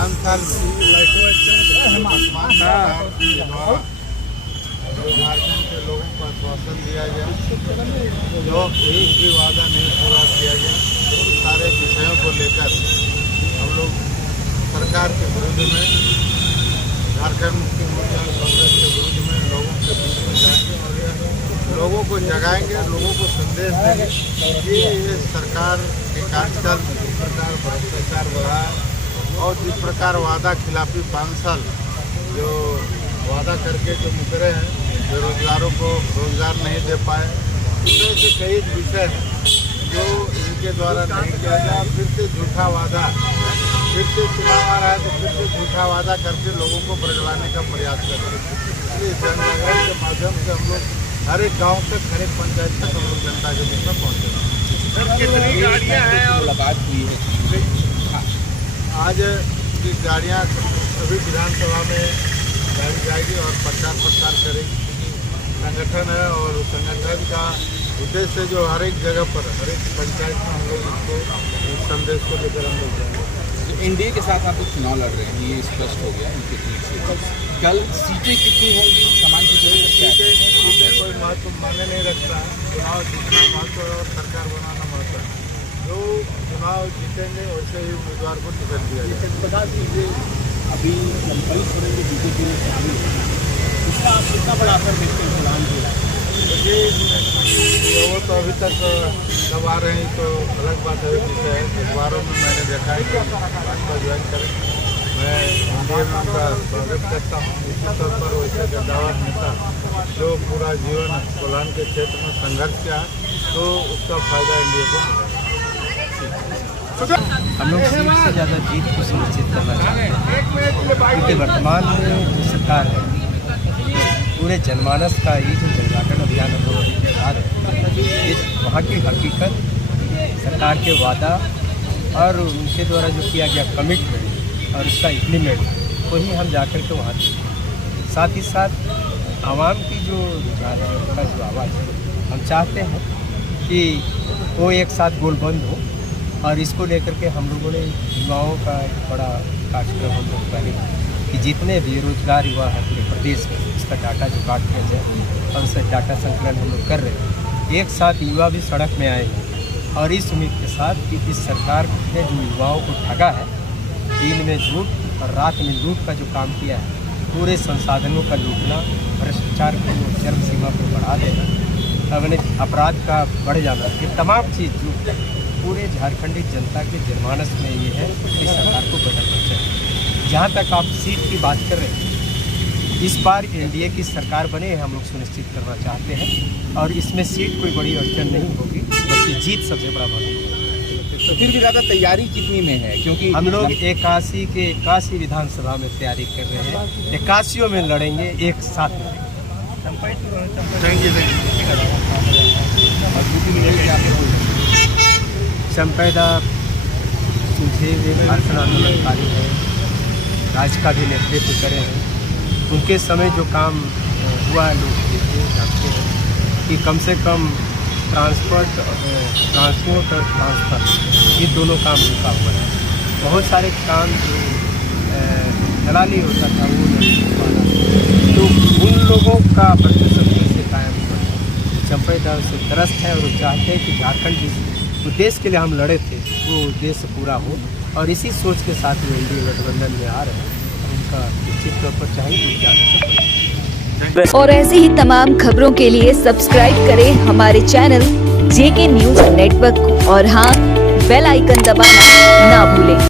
5 साल में झारखंड के लोगों को आश्वासन दिया गया, जो एक भी वादा नहीं पूरा किया गया, सारे विषयों को लेकर हम लोग सरकार के विरुद्ध में, झारखंड मुक्ति मोर्चा कांग्रेस के विरुद्ध में लोगों के बीच में जाएंगे और लोगों को जगाएंगे, लोगों को संदेश देंगे कि ये सरकार के कार्यकाल में जिस प्रकार भ्रष्टाचार बढ़ा और जिस प्रकार वादा खिलाफी 5 साल जो वादा करके जो मुकरे हैं, बेरोजगारों को रोजगार नहीं दे पाए, इस तरह के कई विषय हैं जो इनके द्वारा नहीं किया गया। फिर से झूठा वादा, फिर से चुनाव आ रहा है तो फिर से झूठा वादा करके लोगों को बरगलाने का प्रयास कर रहे हैं। इसलिए जनजागरण के माध्यम से हम लोग हर एक गाँव तक, हर एक पंचायत तक हम लोग जनता के बीच में पहुँचे। कितनी गाड़ियाँ हैं और मुलाकात हुई है? आज की गाड़ियाँ सभी विधानसभा में गाड़ी जाएगी और प्रचार प्रसार करेगी। संगठन है और संगठन का उद्देश्य जो हर एक जगह पर, हर एक पंचायत में हम लोग इसको, इस संदेश को लेकर हम लोग जाएंगे। एनडीए के साथ आप लोग चुनाव लड़ रहे हैं, ये स्पष्ट हो गया उनके ट्वीट से। कल सीटें कितनी होंगी, समान सीटें कोई महत्व माने नहीं रखता है। चुनाव जीतना महत्व है और सरकार बनाना महत्व है। जो चुनाव जीतेंगे वैसे ही उम्मीदवार को टिकट दिया जाए। बता दीजिए, अभी चंपई सोरेन जो बीजेपी में शामिल है, इसका आप कितना बड़ा असर देखते हैं प्लान के लिए? देखिए, वो तो अभी तक कब आ रहे हैं तो अलग बात है। विषय है, अखबारों में मैंने देखा है कि भाजपा ज्वाइन करें। मैं एनडीए में उनका स्वागत करता हूँ। इसी तौर पर वैसे गद्दावर नेता जो पूरा जीवन कोल्हान के क्षेत्र में संघर्ष किया तो उसका फायदा एनडीए को मिलेगा। हम लोग सीट से ज़्यादा जीत को सुनिश्चित करना चाहते हैं, क्योंकि वर्तमान में जो सरकार है, पूरे जनमानस का ये जो जनजागरण अभियान हम लोग चला रहे हैं, ये वहाँ की हकीकत, सरकार के वादा और उनके द्वारा जो किया गया कमिटमेंट और उसका इम्प्लीमेंट, वही हम जाकर के वहाँ दें। साथ ही साथ आवाम की जो रुझान है, उनका जो आवाज़ है, हम चाहते हैं कि वो एक साथ गोलबंद हो। और इसको लेकर के हम लोगों ने युवाओं का एक बड़ा कार्यक्रम हम लोग पहले कि जितने बेरोजगार युवा हैं पूरे प्रदेश में, इसका डाटा जो काट किया जाए और उसका डाटा संकलन हम लोग कर रहे हैं। एक साथ युवा भी सड़क में आएंगे और इस उम्मीद के साथ कि इस सरकार ने जो युवाओं को ठगा है, दिन में झूठ और रात में लूट का जो काम किया है, पूरे संसाधनों का लूटना, भ्रष्टाचार को चरम सीमा पर बढ़ा देना, अपने अपराध का बढ़ जाना, ये तमाम चीज़ जो पूरे झारखंडी जनता के जनमानस में ये है कि सरकार को बदलना चाहिए। जहाँ तक आप सीट की बात कर रहे हैं, इस बार एनडीए की सरकार बने हम लोग सुनिश्चित करना चाहते हैं और इसमें सीट कोई बड़ी अड़चन नहीं होगी, बल्कि जीत सबसे बड़ा बात है। तो फिर भी ज़्यादा तैयारी कितनी में है? क्योंकि हम लोग 81 विधानसभा में तैयारी कर रहे हैं, 81 में लड़ेंगे, एक साथ लड़ेंगे। Thank you. चंपैदा मुझे वे झारखंड आंदोलनकारी है, राज्य का भी नेतृत्व करे हैं। उनके समय जो काम हुआ है लोग देखते जानते हैं कि कम से कम ट्रांसपोर्ट और ट्रांसफ़र, ये दोनों काम रुका हुआ है। बहुत सारे काम जो दलाली होता था वो नहीं हो पा रहा, तो उन लोगों का वर्चस्व कैसे कायम हुआ? चंपैदा से त्रस्त है और वो चाहते हैं कि झारखंड जिस उद्देश्य के लिए हम लड़े थे वो उद्देश्य पूरा हो, और इसी सोच के साथ वो एनडीए गठबंधन में आ रहे हैं। उनका निश्चित तौर पर चाहिए। और ऐसी ही तमाम खबरों के लिए सब्सक्राइब करें हमारे चैनल JK न्यूज़ नेटवर्क को, और हाँ, बेल आइकन दबाना ना भूलें।